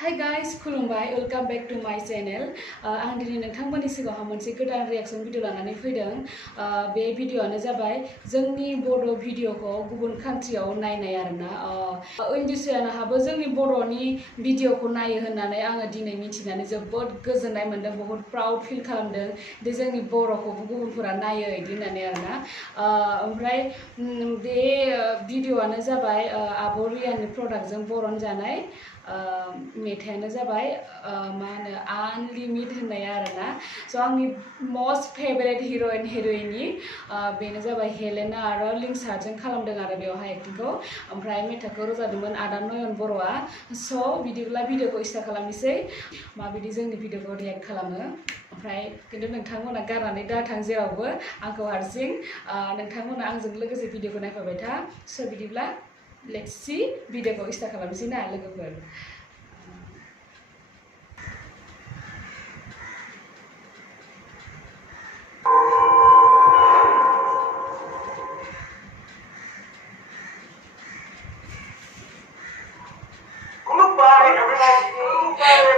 Hi guys, Khulumnai, welcome back to my channel. आं दिनै नोंथांमोननि सिगाङाव मोनसे गोदान रिएक्शन भिडिअ लानानै फैदों। बे भिडिअआनो जाबाय जोंनि बर' भिडिअखौ गुबुन कान्ट्रियाव नायनाय आरोना। इन्डियानाहाबो जोंनि बर'नि भिडिअखौ नायो होननानै आङो दिनै मिथिनानै जोबोद गोजोननाय मोनदों, बहुत प्राउड फिल खालामदों दि जोंनि बर'खौबो गुबुनफोरा नायो इदि होननानै आरोना। ओमफ्राय बे भिडिअआनो जाबाय आब' रियानि प्रडाक्टजों बरन जानाय मेथाइयानो जाबाय मा होनो आनलिमिट होननाय आरोना। स' आंनि मस्ट फेभरेट हिर'इन हिर'इननि बेनो जाबाय हेलेना आरो लिंसारजों खालामदों आरो बेवहाय एक्टिंखौ। ओमफ्राय मेथाइखौ रोजाबदोंमोन आदा नयन बर'आ। स' बिदिब्ला भिडिअखौ स्टार्ट खालामनोसै, माबायदि जोंनि भिडिअखौ रिएक्ट खालामो। ओमफ्राय खिन्थु नोंथांमोना गारनानै दाथां जेरावबो आंखौ हारसिं, नोंथांमोना आंजों लोगोसे भिडिअखौ नायफाबाय था। स' बिदिब्ला लेट्स सी भिडिअखौ स्टार्ट खालामनोसै ना लोगोफोर।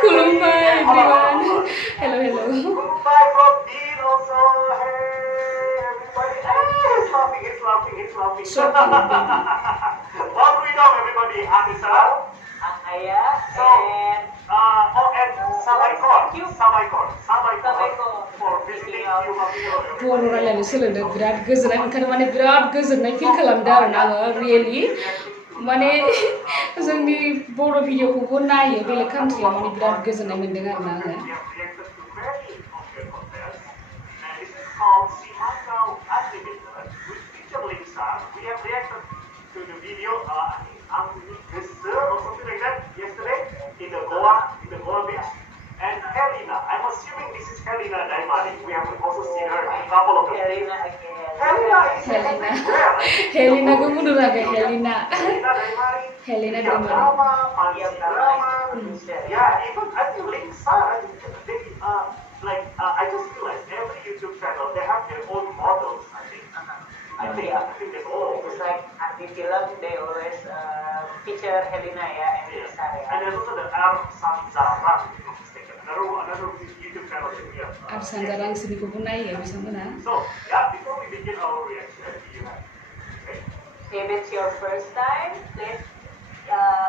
Khulumnai everyone. Hello, hello. Khulumnai from Dean also. Hey everybody. Hey, it's laughing. So cute, baby. What do we know, everybody? Anissa, Aya, so, and and Samaikor for visiting you. बर' रायलायनो सोलोंदों, बिराद गोजोननाय मोनखादों, माने बिराद गोजोननाय फिल खालामदों आरोना आङो रियेलि। माने जोंनि बर' भिडिअखौबो नायो बेलेग कान्ट्रियाव, माने बिराद गोजोननाय मोनदों आरोना आङो। We have reacted to the video Gwsw or something like that yesterday in the Goa beach. And Helena, I'm assuming this is Helena Naiyw. We have also seen her in a couple of Helena again. Helena gubun lagi Helena. Helena Naiyw. mansifra. Yeah, even I think Linksa, I just realized every YouTube channel they have their own models. I think that's all. It's like di film they always feature Helena and Lisa. And there's also the Sanferakhwimwn, another YouTube channel that we have. Sanferakhwimwn sini gubun naik ya bisa mana? So yeah, before we begin our reaction, if it's your first time, please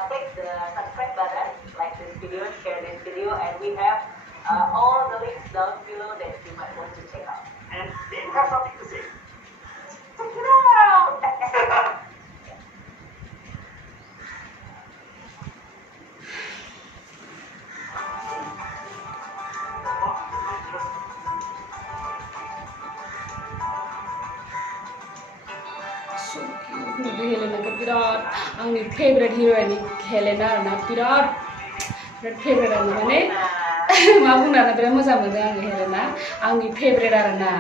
click the subscribe button, like this video, share this video, and we have all the links down below that you might want to check out. And they have something to say. Check it out! So cute. Helena kan birat. Angni favorite heroine Helena na birat favorite arna mane. Ma buंनानै बिराद मोजां mono आङो Helena. Angni favorite arna.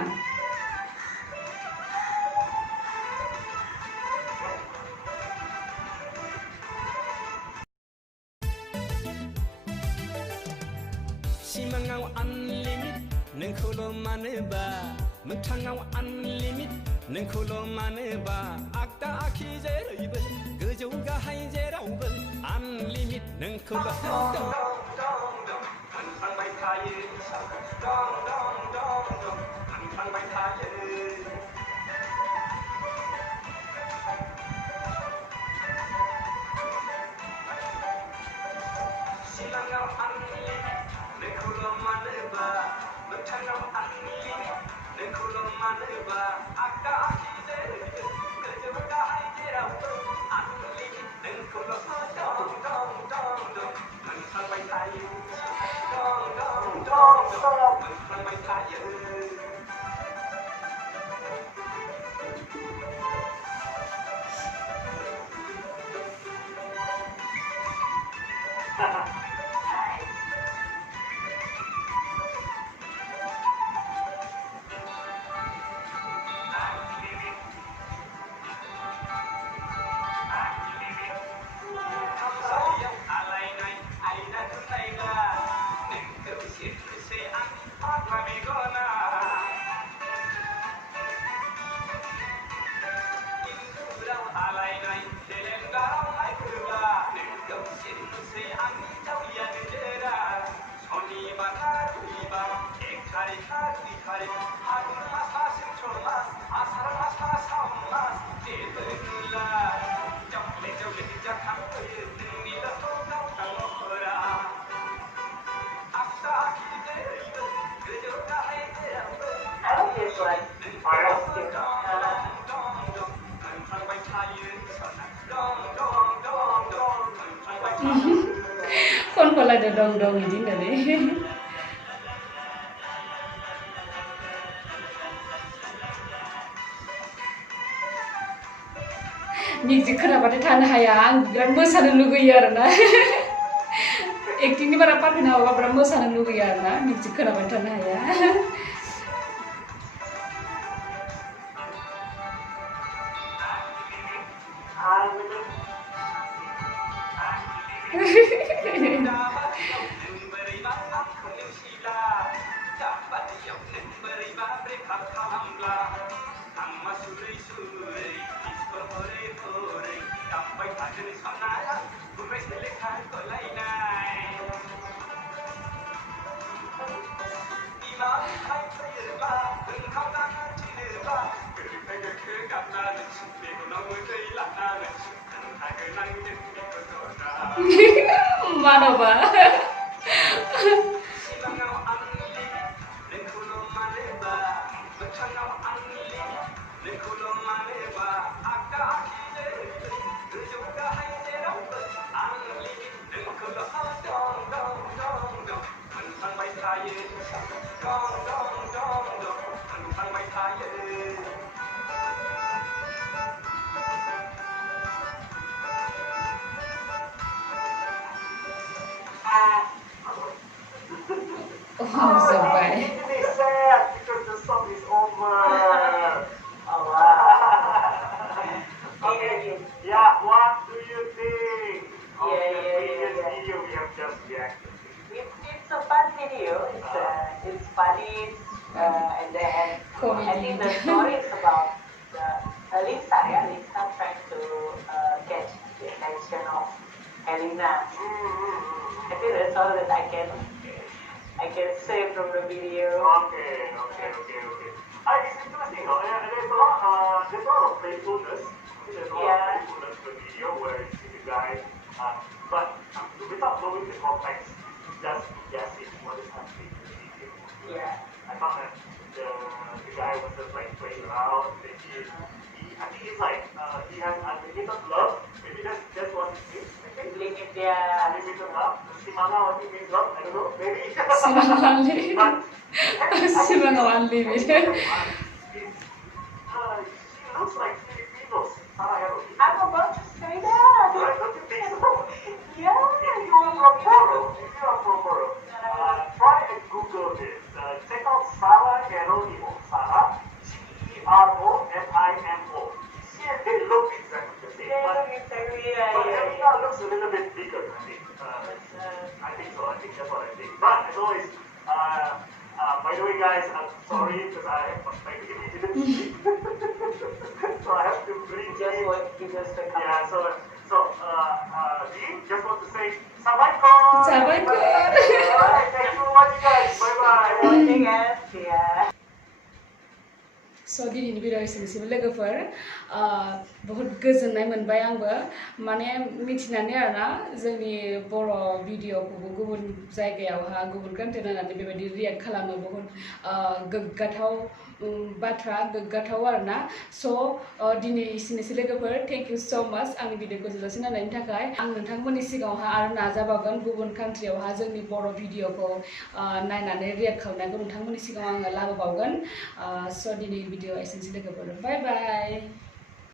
सिमाङाव आनलिमिट नोंखौल' मानोबा मोगथाङाव unlimit नोंखौल' मानोबा आगदा आखि जेरैबो गोजौ गाहाय जेरावबो आनलिमिट नोंखौल' थांबाय थायो थांबाय थायो सिमाङाव आनलिमिट नोंखौल' मानोबा मोगथाङाव आनलिमिट नोंखौल' मानोबा आगदा आखि जेरैबो गोजौ गाहाय जेरावबो आनलिमिट नोंखौल' मोनफ्लांबाय थायो मोनफ्लांबाय थायो Say I'm hot, let me go now. I love this one. Kon ko lada dong ini dari. Music खोनाबाथाय थानो हाया आं बिराद मोसानो लुगैयो आरोना एक्टिंनि बारा पारफेक्ट नङाबा बिराद मोसानो लुगैयो आरोना मिउजिक खोनाबाय थानो हाया Mana ba? Oh, so bad. It's sad because the song is over. Oh wow. Okay. Yeah, what do you think of the previous yeah. video we have just reacted to? It's a fun video. It's funny, and then I think the story is about Lisa. Yeah, Lisa trying to catch the attention of Helena. I think that's all that I can say from the video. Okay. It's interesting though. There's a lot of playfulness. There's a lot of playfulness in the video where you see the guy, but without knowing the context, just guessing what is happening in the video. Yeah. I thought that the guy was just like playing around. I think it's like he has unlimited love. Maybe that's what it means. Unlimited, yeah. Unlimited love. Simanga, what it means love? I don't know. Maybe. Simanga unlimited. She looks like Filipinos. I'm about to say that. Right? Don't you think so? Yeah. If you are from Bodo, try and Google this. Check out Sanferakhwimwn. Sarah, G-E-R-O-N-I-M-O. They look exactly the same. But Helena looks a little bit bigger, I think. I think so. I think that's what I think. But as always, by the way, guys, I'm sorry because my baby didn't sleep. So I have to bring yeah. So Dean, just want to say Assalamualaikum. Assalamualaikum. Alright, thank you for watching, guys. Bye bye. Watching us, yeah. So दिनैनि video एसेनोसैमोन लोगोफोर बहुत गोजोननाय मोनबाय आंबो माने मिथिनानै आरोना जोंनि बर' भिडिअखौबो गुबुन जायगायावहा गुबुन कान्ट्रि नायनानै बेबायदि रिएक्ट खालामो बहुत गोग्गाथाव बाथ्रा गोग्गाथाव आरोना स' दिनै एसेनोसै लोगोफोर थेंक इउ स' माच आंनि भिडिअखौ जोबजासिम नायनायनि थाखाय आं नोंथांमोननि सिगाङावहा आरो नाजाबावगोन गुबुन कान्ट्रियावहा जोंनि बर' भिडिअखौ नायनानै रिएक्ट खालामनायखौ नोंथांमोननि सिगाङाव आङो लाबोबावगोन स' दिनै भिडिअ एसेनोसै लोगोफोर बाय बाय